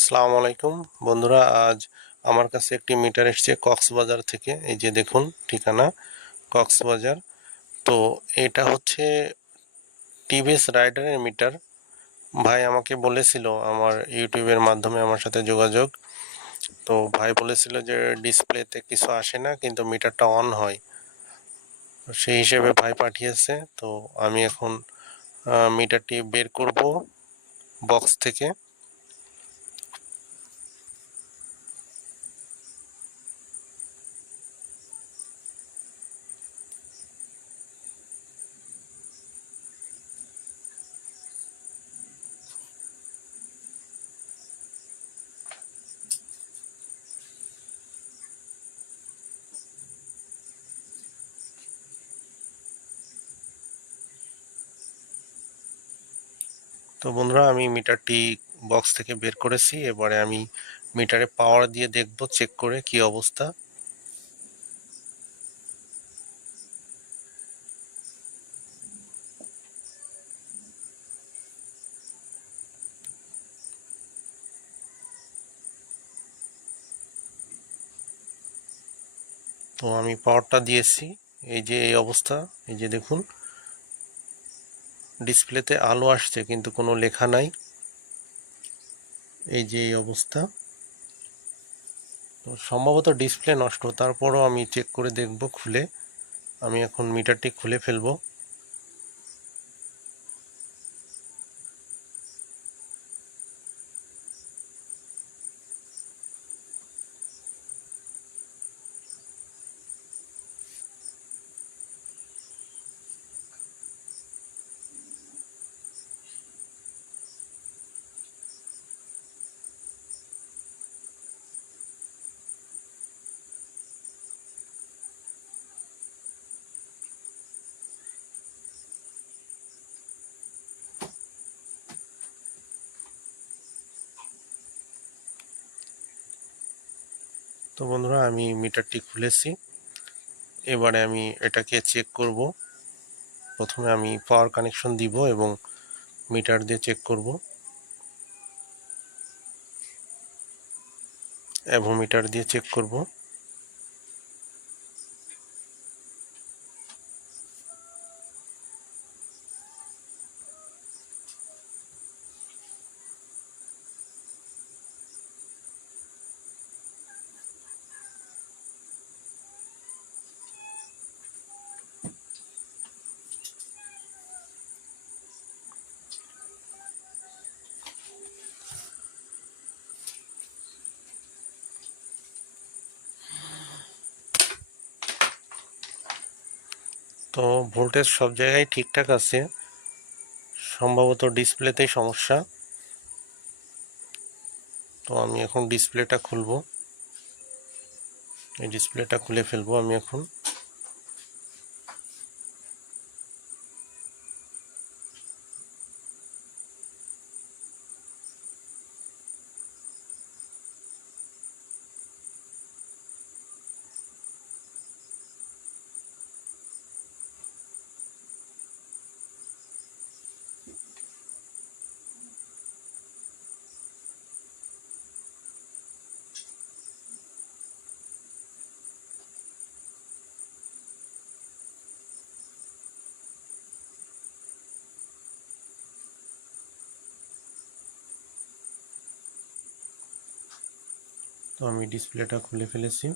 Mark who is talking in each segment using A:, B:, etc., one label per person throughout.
A: আসসালামু আলাইকুম। বন্ধুরা, আজ আমার কাছে একটি মিটার এসছে কক্সবাজার থেকে। এই যে দেখুন ঠিকানা, কক্সবাজার। তো এটা হচ্ছে টিভিএস রাইডারের মিটার। ভাই আমাকে বলেছিল আমার ইউটিউবের মাধ্যমে আমার সাথে যোগাযোগ। তো ভাই বলেছিল যে ডিসপ্লেতে কিছু আসে না, কিন্তু মিটারটা অন হয়। সেই হিসেবে ভাই পাঠিয়েছে। তো আমি এখন মিটারটি বের করব বক্স থেকে। তো বন্ধুরা, আমি মিটারটি বক্স থেকে বের করেছি। এবারে আমি মিটারে পাওয়ার দিয়ে দেখব চেক করে কি অবস্থা। তো আমি পাওয়ারটা দিয়েছি। এই যে এই অবস্থা, এই যে দেখুন। ডিসপ্লেতে আলো আসছে, কিন্তু কোনো লেখা নাই। এই যে এই অবস্থা। সম্ভবত ডিসপ্লে নষ্ট, তারপরও আমি চেক করে দেখব খুলে। আমি এখন মিটারটি খুলে ফেলব। তো বন্ধুরা, আমি মিটারটি খুলেছি। এবারে আমি এটাকে চেক করব। প্রথমে আমি পাওয়ার কানেকশন দিব এবং মিটার দিয়ে চেক করব। অ্যাভোমিটার দিয়ে চেক করব। তো ভোল্টেজ সব জায়গায় ঠিকঠাক আছে। সম্ভবত ডিসপ্লেতেই সমস্যা। তো আমি এখন ডিসপ্লেটা খুলবো। এই ডিসপ্লেটা খুলে ফেলব আমি এখন। তো আমি ডিসপ্লেটা খুলে ফেলেছি।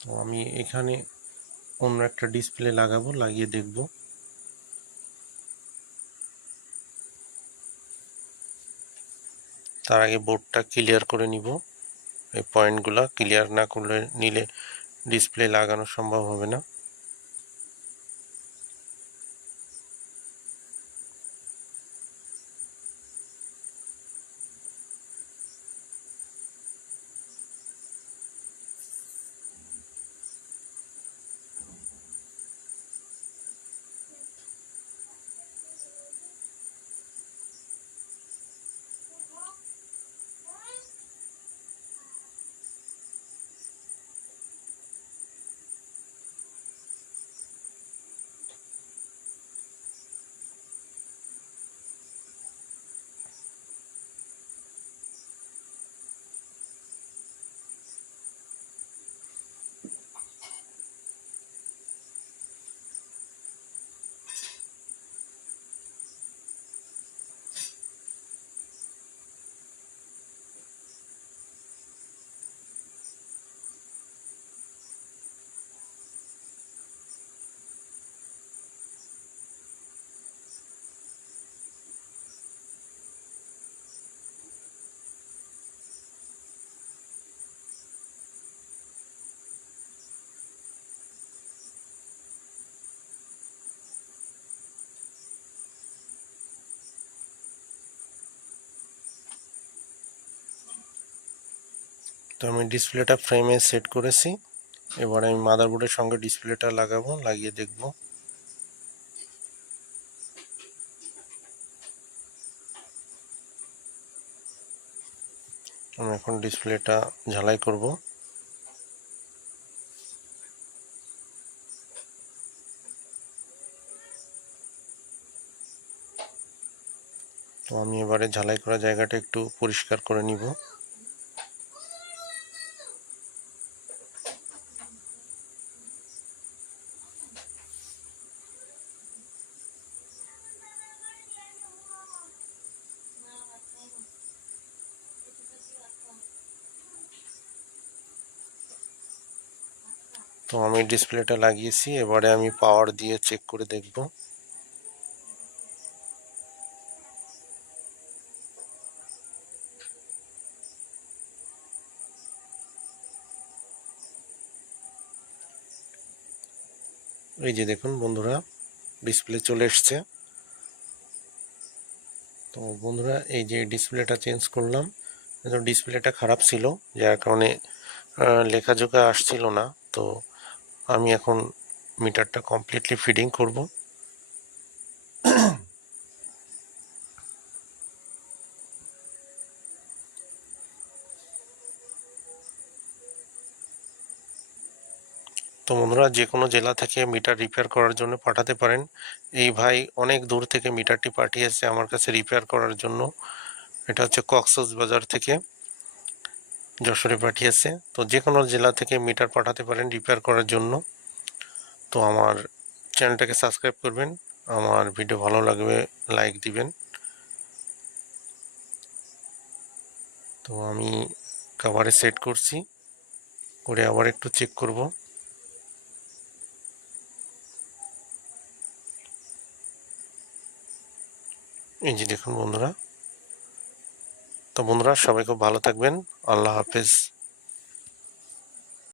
A: তো আমি এখানে অন্য একটা ডিসপ্লে লাগাবো, লাগিয়ে দেখব। তার আগে বোর্ডটা ক্লিয়ার করে নিব। এই পয়েন্টগুলো ক্লিয়ার না করলে নিলে ডিসপ্লে লাগানো সম্ভব হবে না। তো আমি ডিসপ্লেটা ফ্রেমে সেট করেছি। এবার আমি মাদারবোর্ডের সঙ্গে ডিসপ্লেটা লাগাবো, লাগিয়ে দেখব। আমি এখন ডিসপ্লেটা ঝালাই করব। তো আমি এবারে ঝালাই করা জায়গাটা একটু পরিষ্কার করে নিব। তো আমি ডিসপ্লেটা লাগিয়েছি, এবারে আমি পাওয়ার দিয়ে চেক করে দেখব। এই যে দেখুন বন্ধুরা ডিসপ্লে চলে এসছে। তো বন্ধুরা, এই যে ডিসপ্লেটা চেঞ্জ করলাম। ডিসপ্লেটা খারাপ ছিল, যার কারণে লেখাজোখা আসছিল না। তো আমি এখন মিটারটা কমপ্লিটলি ফিডিং করব। তো বন্ধুরা, যে কোনো জেলা থেকে মিটার রিপেয়ার করার জন্য পাঠাতে পারেন। এই ভাই অনেক দূর থেকে মিটারটি পাঠিয়েছে আমার কাছে রিপেয়ার করার জন্য। এটা হচ্ছে কক্সস বাজার থেকে। যশোরে পাঠিয়েছে। তো যে কোনো জেলা থেকে মিটার পাঠাতে পারেন রিপেয়ার করার জন্য। তো আমার চ্যানেলটাকে সাবস্ক্রাইব করবেন। আমার ভিডিও ভালো লাগবে লাইক দিবেন। তো আমি কাভারে সেট করছি। করে আবার একটু চেক করব। এই যে দেখুন বন্ধুরা। তো বন্ধুরা সবাই খুব ভালো থাকবেন। আল্লাহ হাফেজ